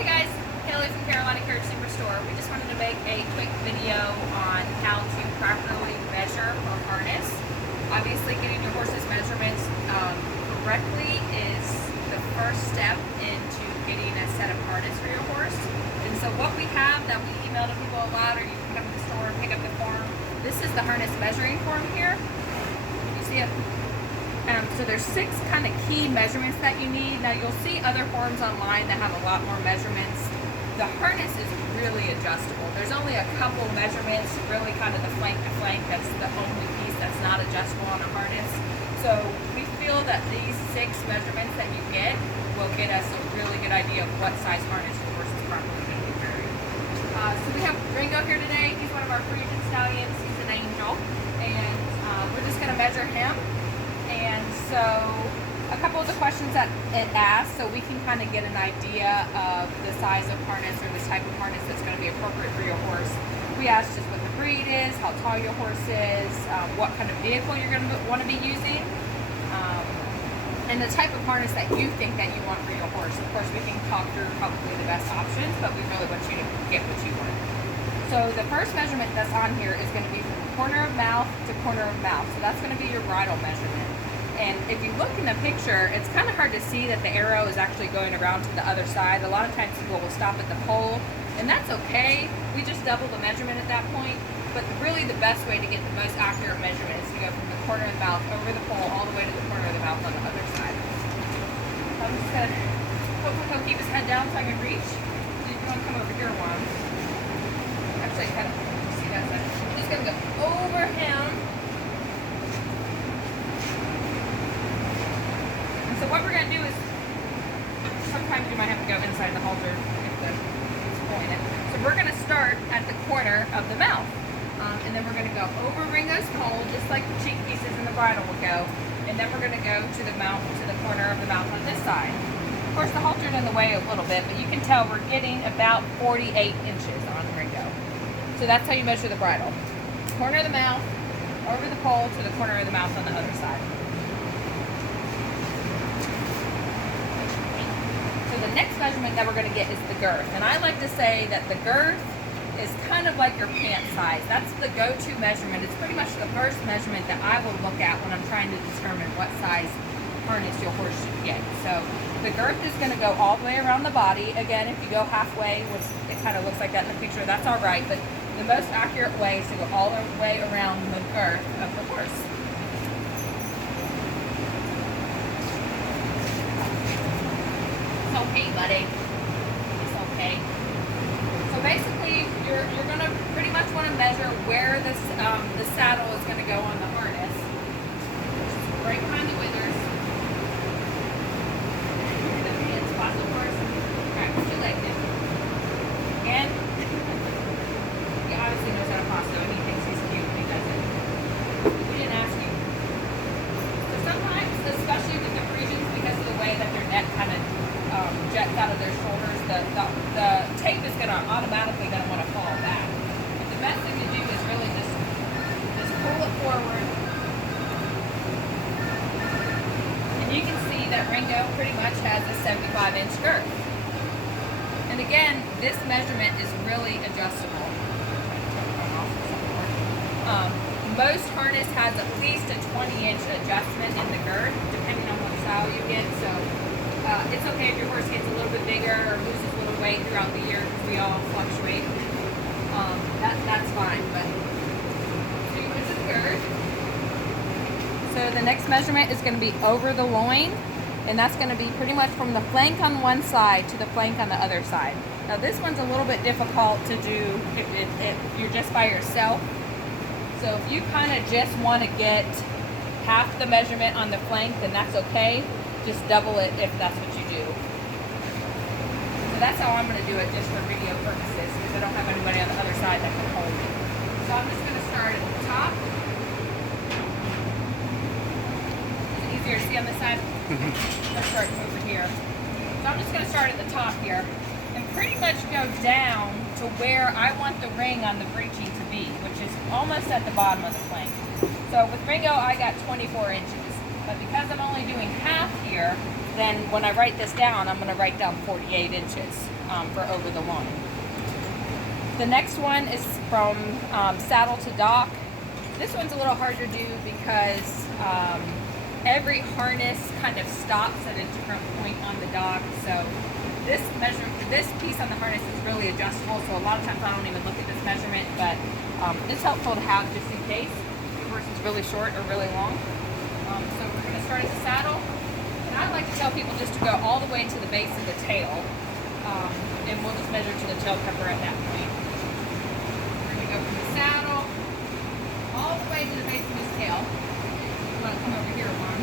Hey guys, Haley from Carolina Courage Superstore. We just wanted to make a quick video on how to properly measure for harness. Obviously, getting your horse's measurements correctly is the first step into getting a set of harness for your horse. And so what we have that we email to people a lot, or you can come to the store and pick up the form. This is the harness measuring form here. You see it? So there's 6 kind of key measurements that you need. Now you'll see other forms online that have a lot more measurements. The harness is really adjustable. There's only a couple measurements, really kind of the flank to flank. That's the only piece that's not adjustable on a harness. So we feel that these 6 measurements that you get will get us a really good idea of what size harness your horse is properly going to be wearing. So we have Ringo here today. He's one of our breeching stallions. He's an angel. And we're just going to measure him. And so a couple of the questions that it asks, so we can kind of get an idea of the size of harness or the type of harness that's going to be appropriate for your horse. We ask just what the breed is, how tall your horse is, what kind of vehicle you're going to want to be using, and the type of harness that you think that you want for your horse. Of course, we can talk through probably the best options, but we really want you to get what you want. So the first measurement that's on here is going to be from corner of mouth to corner of mouth. So that's going to be your bridle measurement. And if you look in the picture, it's kind of hard to see that the arrow is actually going around to the other side. A lot of times people will stop at the pole, and that's okay. We just double the measurement at that point. But really the best way to get the most accurate measurement is to go from the corner of the mouth over the pole all the way to the corner of the mouth on the other side. So I'm just going to hopefully he'll keep his head down so I can reach. So you want to come over here one. Actually, kind of see that side. I'm just going to go over him. So what we're going to do is, sometimes you might have to go inside the halter if it's pointed. So we're going to start at the corner of the mouth. And then we're going to go over Ringo's pole, just like the cheek pieces and the bridle will go. And then we're going to go to the mouth, to the corner of the mouth on this side. Of course, the halter's in the way a little bit, but you can tell we're getting about 48 inches on Ringo. So that's how you measure the bridle. Corner of the mouth, over the pole to the corner of the mouth on the other side. The next measurement that we're going to get is the girth, and I like to say that the girth is kind of like your pant size. That's the go-to measurement. It's pretty much the first measurement that I will look at when I'm trying to determine what size harness your horse should get. So the girth is going to go all the way around the body. Again, if you go halfway, which it kind of looks like that in the picture, that's all right, but the most accurate way is to go all the way around the girth of the horse. Okay, buddy. It's okay. So basically, you're going to pretty much want to measure where this the saddle is going to go on the harness. Right behind the withers. The hands past the horse. Alright, put your legs in. And he obviously knows how to pass, though, and he thinks he's cute when he does it. We didn't ask you. So sometimes, especially with the breeching, because of the way that their neck kind of jets out of their shoulders, the tape is going to automatically want to fall back. But the best thing to do is really just pull it forward. And you can see that Ringo pretty much has a 75-inch girth. And again, this measurement is really adjustable. Most harness has at least a 20-inch adjustment in the girth, depending on what style you get. So it's okay if your horse gets a little bit bigger or loses a little weight throughout the year, because we all fluctuate. That's fine, but 2 inches of girth. So the next measurement is going to be over the loin, and that's going to be pretty much from the flank on one side to the flank on the other side. Now this one's a little bit difficult to do if you're just by yourself. So if you kind of just want to get half the measurement on the flank, then that's okay. Just double it if that's what you do. So that's how I'm going to do it, just for video purposes, because I don't have anybody on the other side that can hold it. So I'm just going to start at the top. Is it easier to see on this side? Let's start over here. So I'm just going to start at the top here and pretty much go down to where I want the ring on the breeching to be, which is almost at the bottom of the flank. So with Ringo, I got 24 inches. But because I'm only doing half here, then when I write this down, I'm going to write down 48 inches for over the loin. The next one is from saddle to dock. This one's a little harder to do because every harness kind of stops at a different point on the dock. So this piece on the harness is really adjustable. So a lot of times I don't even look at this measurement, but it's helpful to have just in case the horse is really short or really long. So we're going to start at the saddle. And I like to tell people just to go all the way to the base of the tail. And we'll just measure to the tail cover at that point. Go from the saddle all the way to the base of his tail. I'm going to come over here one.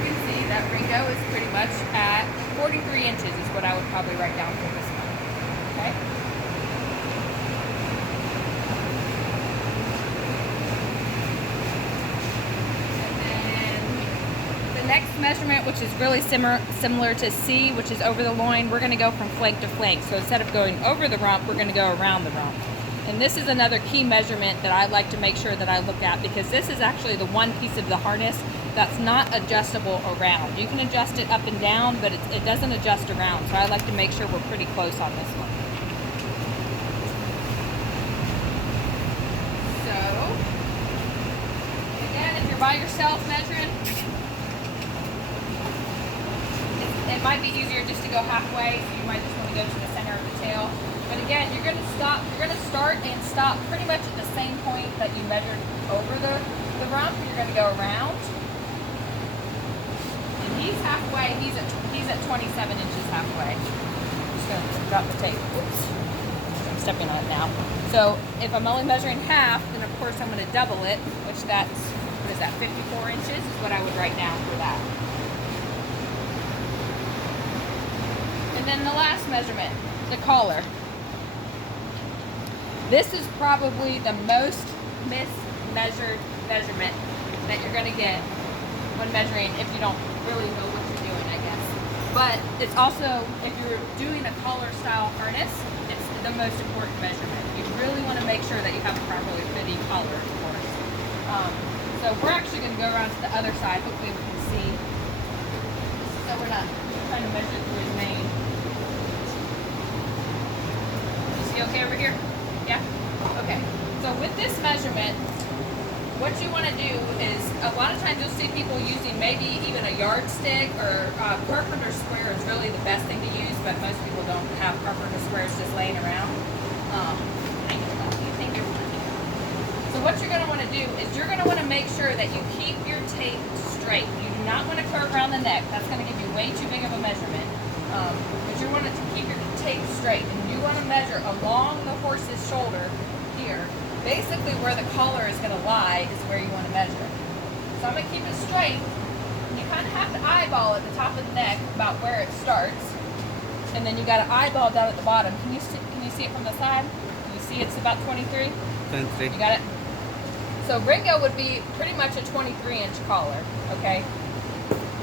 You can see that Ringo is pretty much at 43 inches is what I would probably write down for this one. Okay? And then the next measurement, which is really similar to C, which is over the loin, we're going to go from flank to flank. So instead of going over the rump, we're going to go around the rump. And this is another key measurement that I like to make sure that I look at, because this is actually the one piece of the harness that's not adjustable around. You can adjust it up and down, but it doesn't adjust around. So I like to make sure we're pretty close on this one. So, again, if you're by yourself measuring, it might be easier just to go halfway, so you might just want to go to the center of the tail. But again, you're going to start and stop pretty much at the same point that you measured over the rump. You're going to go around. And he's halfway, he's at 27 inches halfway. I'm just going to drop the tape. Oops. I'm stepping on it now. So if I'm only measuring half, then of course I'm going to double it, which that's, what is that, 54 inches is what I would write down for that. And then the last measurement, the collar. This is probably the most mismeasured measurement that you're going to get when measuring if you don't really know what you're doing, I guess. But it's also, if you're doing a collar style harness, it's the most important measurement. You really want to make sure that you have a properly fitting collar, of course. So we're actually going to go around to the other side. Hopefully we can see. So we're not trying to measure through his mane. You see okay over here? Yeah? Okay. So with this measurement, what you want to do is, a lot of times you'll see people using maybe even a yardstick, or carpenter square is really the best thing to use, but most people don't have carpenter squares just laying around. So what you're going to want to do is you're going to want to make sure that you keep your tape straight. You do not want to curve around the neck. That's going to give you way too big of a measurement. But you want to keep your tape straight, and you want to measure along the horse's shoulder here. Basically where the collar is going to lie is where you want to measure. So I'm going to keep it straight. You kind of have to eyeball at the top of the neck about where it starts, and then you got an eyeball down at the bottom. Can you see it from the side? Can you see it's about 23? 23. You got it? So Ringo would be pretty much a 23-inch collar, okay?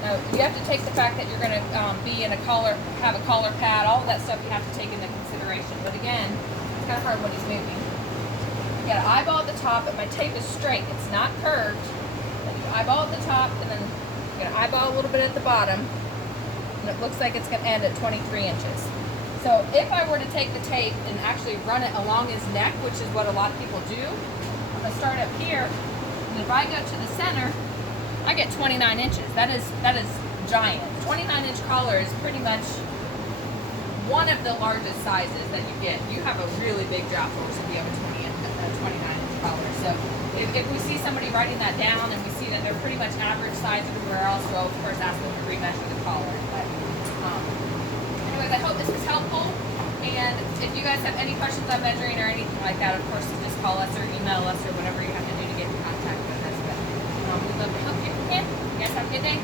Now, you have to take the fact that you're going to be in a collar, have a collar pad, all of that stuff you have to take into consideration. But again, it's kind of hard when he's moving. You got an eyeball at the top, but my tape is straight. It's not curved. Then you eyeball at the top, and then you got an eyeball a little bit at the bottom, and it looks like it's going to end at 23 inches. So if I were to take the tape and actually run it along his neck, which is what a lot of people do, I'm going to start up here, and if I go to the center, I get 29 inches. That is giant. 29-inch collar is pretty much one of the largest sizes that you get. You have a really big drop horse if you have a 29-inch collar. So if we see somebody writing that down and we see that they're pretty much average size everywhere else, we'll of course ask them to remeasure the collar. But anyways, I hope this was helpful. And if you guys have any questions on measuring or anything like that, of course, just call us or email us or whatever you have to do to get in contact with us. But we'd love to help you if we can. You guys have a good day.